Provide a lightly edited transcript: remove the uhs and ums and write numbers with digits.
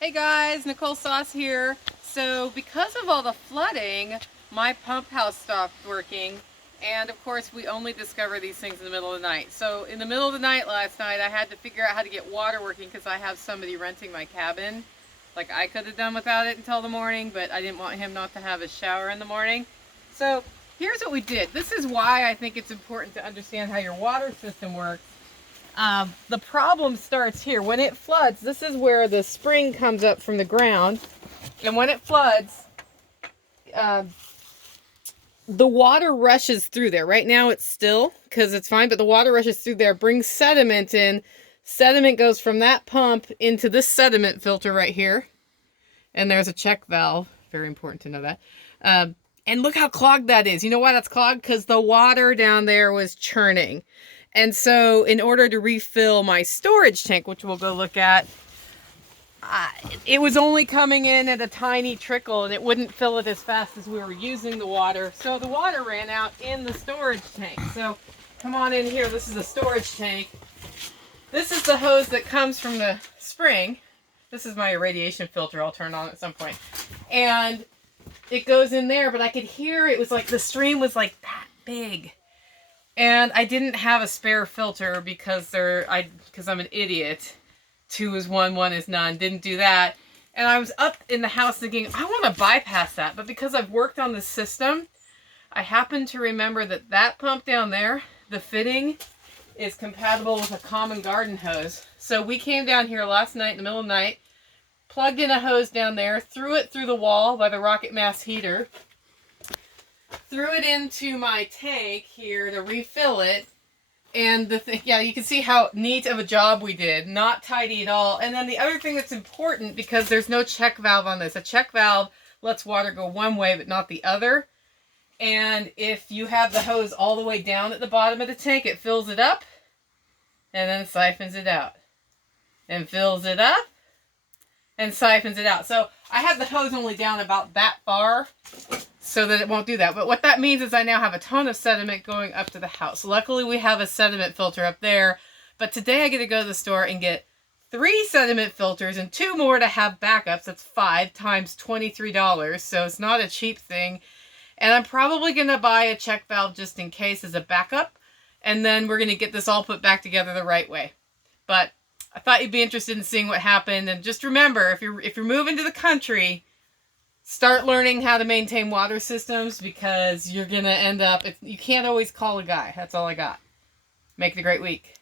Hey guys, Nicole Sauce here. So because of all the flooding, my pump house stopped working. And of course we only discover these things in the middle of the night. So in the middle of the night last night, I had to figure out how to get water working because I have somebody renting my cabin. Like I could have done without it until the morning, but I didn't want him not to have his shower in the morning. So here's what we did. This is why I think it's important to understand how your water system works. The problem starts here. When it floods, this is where the spring comes up from the ground. And when it floods, the water rushes through there. Right now it's still because it's fine, but the water rushes through there, brings sediment in. Sediment goes from that pump into this sediment filter right here. And there's a check valve. Very important to know that. And look how clogged that is. You know why that's clogged? Because the water down there was churning. And so in order to refill my storage tank, which we'll go look at, it was only coming in at a tiny trickle and it wouldn't fill it as fast as we were using the water. So the water ran out in the storage tank. So come on in here. This is a storage tank. This is the hose that comes from the spring. This is my irradiation filter. I'll turn on at some point. And it goes in there, but I could hear it was like the stream was like that big. And I didn't have a spare filter because I'm an idiot. 2 is 1, 1 is none. Didn't do that. And I was up in the house thinking, I want to bypass that. But because I've worked on this system, I happen to remember that that pump down there, the fitting, is compatible with a common garden hose. So we came down here last night in the middle of the night, plugged in a hose down there, threw it through the wall by the rocket mass heater, threw it into my tank here to refill it. And yeah, you can see how neat of a job we did. Not tidy at all. And then the other thing that's important, because there's no check valve on this. A check valve lets water go one way, but not the other. And if you have the hose all the way down at the bottom of the tank, it fills it up and then siphons it out. And fills it up and siphons it out. So I have the hose only down about that far so that it won't do that. But what that means is I now have a ton of sediment going up to the house. Luckily, we have a sediment filter up there. But today I get to go to the store and get 3 sediment filters and 2 more to have backups. That's 5 times $23. So it's not a cheap thing. And I'm probably going to buy a check valve just in case as a backup. And then we're going to get this all put back together the right way. But I thought you'd be interested in seeing what happened. And just remember, if you're moving to the country, start learning how to maintain water systems because you're going to end up, you can't always call a guy. That's all I got. Make it a great week.